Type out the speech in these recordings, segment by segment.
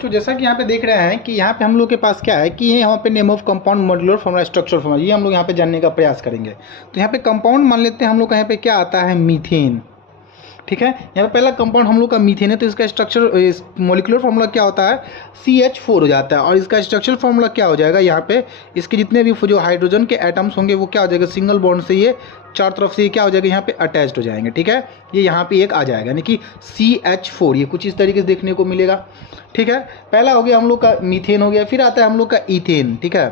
तो जैसा कि यहाँ पे देख रहे हैं कि यहाँ पे हम लोग के पास क्या है कि ये यहाँ पे name of compound, modular formula, structure formula, ये हम लोग यहाँ पे जानने का प्रयास करेंगे। तो यहाँ पे कंपाउंड मान लेते हैं हम लोग का, यहाँ पे क्या आता है, मीथेन। ठीक है, यहाँ पे पहला कंपाउंड हम लोग का मीथेन है, तो इसका स्ट्रक्चर मॉलिक्यूलर फार्मूला क्या होता है, CH4 हो जाता है। और इसका स्ट्रक्चरल फार्मूला क्या हो जाएगा, यहाँ पे इसके जितने भी जो हाइड्रोजन के एटम्स होंगे वो क्या हो जाएगा, सिंगल बॉन्ड से ये चार तरफ से ये क्या हो जाएगा, यहाँ पे अटैच्ड हो जाएंगे। ठीक है, ये यहाँ पे एक आ जाएगा, यानी कि CH4, ये कुछ इस तरीके से देखने को मिलेगा। ठीक है, पहला हो गया हम लोग का मीथेन हो गया। फिर आता है हम लोग का इथेन। ठीक है,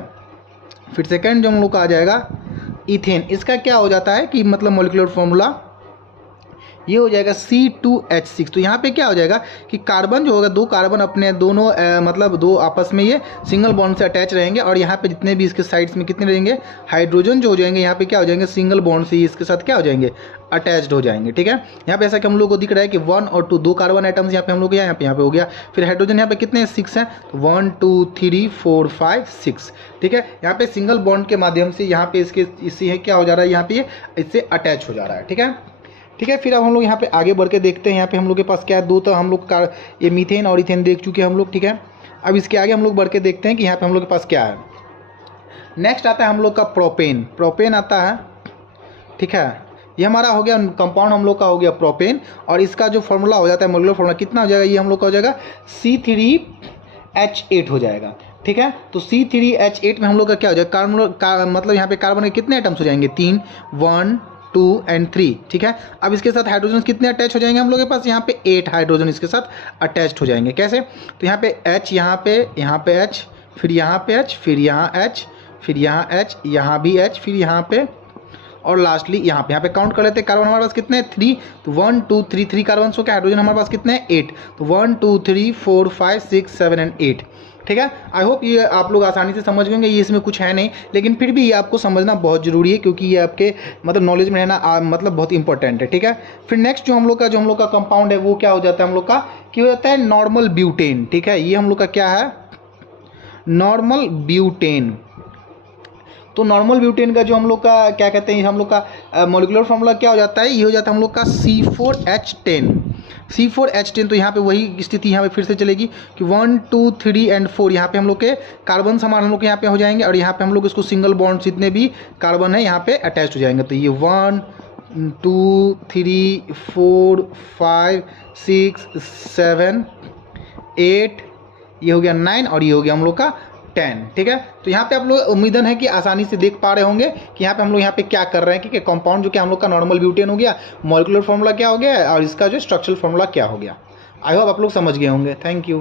फिर सेकेंड जो हम लोग का आ जाएगा इथेन, इसका क्या हो जाता है कि मतलब मॉलिक्यूलर फार्मूला ये हो जाएगा C2H6। तो यहाँ पे क्या हो जाएगा कि कार्बन जो होगा, दो कार्बन अपने दोनों मतलब दो आपस में ये सिंगल बॉन्ड से अटैच रहेंगे, और यहाँ पे जितने भी इसके साइड्स में कितने रहेंगे, हाइड्रोजन जो हो जाएंगे यहाँ पे क्या हो जाएंगे, सिंगल बॉन्ड से इसके साथ क्या हो जाएंगे, अटैच्ड हो जाएंगे। ठीक है, यहाँ पे ऐसा कि हम लोग को दिख रहा है कि 1 और 2 दो कार्बन आइटम्स यहाँ पे हम लोग यहाँ पे हो गया। फिर हाइड्रोजन यहाँ पे कितने हैं, 6 हैं, तो 1 2 3 4 5 6। ठीक है, यहाँ पे सिंगल बॉन्ड के माध्यम से यहाँ पे इससे क्या हो जा रहा है, यहाँ पे इससे अटैच हो जा रहा है। ठीक है, ठीक है, फिर अब हम लोग यहाँ पे आगे बढ़ के देखते हैं। यहाँ पे हम लोग के पास क्या है, दो तो हम लोग का ये मीथेन और इथेन देख चुके हैं हम लोग। ठीक है, अब इसके आगे हम लोग बढ़ के देखते हैं कि यहाँ पे हम लोग के पास क्या है। नेक्स्ट आता है हम लोग का प्रोपेन। प्रोपेन आता है। ठीक है, ये हमारा हो गया कंपाउंड, हम लोग का हो गया प्रोपेन, और इसका जो फॉर्मूला हो जाता है मॉलिक्यूलर फॉर्मूला कितना हो जाएगा, ये हम लोग का हो जाएगा C3H8 हो जाएगा। ठीक है, तो C3H8 में हम लोग का क्या हो जाएगा, मतलब यहाँ पे कार्बन के कितने आइटम्स हो जाएंगे, 3, 1 2 और 3। ठीक है, अब इसके साथ हाइड्रोजन कितने अटैच हो जाएंगे हम लोग के पास, यहाँ पे 8 हाइड्रोजन इसके साथ अटैच्ड हो जाएंगे। कैसे, तो यहाँ पे H, यहाँ पे H, फिर यहाँ पे H, फिर यहाँ H, फिर यहाँ H, यहाँ भी H, फिर यहाँ पे, और लास्टली यहाँ पे काउंट कर लेते हैं। कार्बन हमारे पास कितने हैं, 3, तो 1 2 3 3 कार्बन हो गया। हाइड्रोजन हमारे पास कितने हैं, 8, तो 1 2 3 4 5 6 7 एंड 8। ठीक है, आई होप ये आप लोग आसानी से समझ गएंगे, ये इसमें कुछ है नहीं, लेकिन फिर भी ये आपको समझना बहुत ज़रूरी है, क्योंकि ये आपके मतलब नॉलेज में रहना मतलब बहुत इंपॉर्टेंट है। ठीक है, फिर नेक्स्ट जो हम लोग का कंपाउंड है वो क्या हो जाता है, हम लोग का क्या हो जाता है, नॉर्मल ब्यूटेन। ठीक है, ये हम लोग का क्या है, नॉर्मल ब्यूटेन। तो नॉर्मल ब्यूटेन का जो हम लोग का क्या कहते हैं, हम लोग का मॉलिक्यूलर फार्मूला क्या हो जाता है, ये हो जाता है हम लोग का C4H10। C4H10, तो यहाँ पे वही स्थिति यहाँ पे फिर से चलेगी कि 1 2 3 एंड 4 यहाँ पे हम लोग के कार्बन हमारे हम लोग के यहाँ पे हो जाएंगे, और यहाँ पे हम लोग इसको सिंगल बॉन्ड जितने भी कार्बन है यहाँ पे अटैच हो जाएंगे। तो ये 1 2 3 4 5 6 7 8, ये हो गया 9, और ये हो गया हम लोग का 10। ठीक है, तो यहाँ पे आप लोग उम्मीदन है कि आसानी से देख पा रहे होंगे कि यहाँ पे हम लोग यहाँ पे क्या कर रहे हैं कि कंपाउंड जो कि हम लोग का नॉर्मल ब्यूटेन हो गया, मॉलिक्यूलर फार्मूला क्या हो गया, और इसका जो स्ट्रक्चरल फार्मूला क्या हो गया। आई होप आप लोग समझ गए होंगे। Thank you.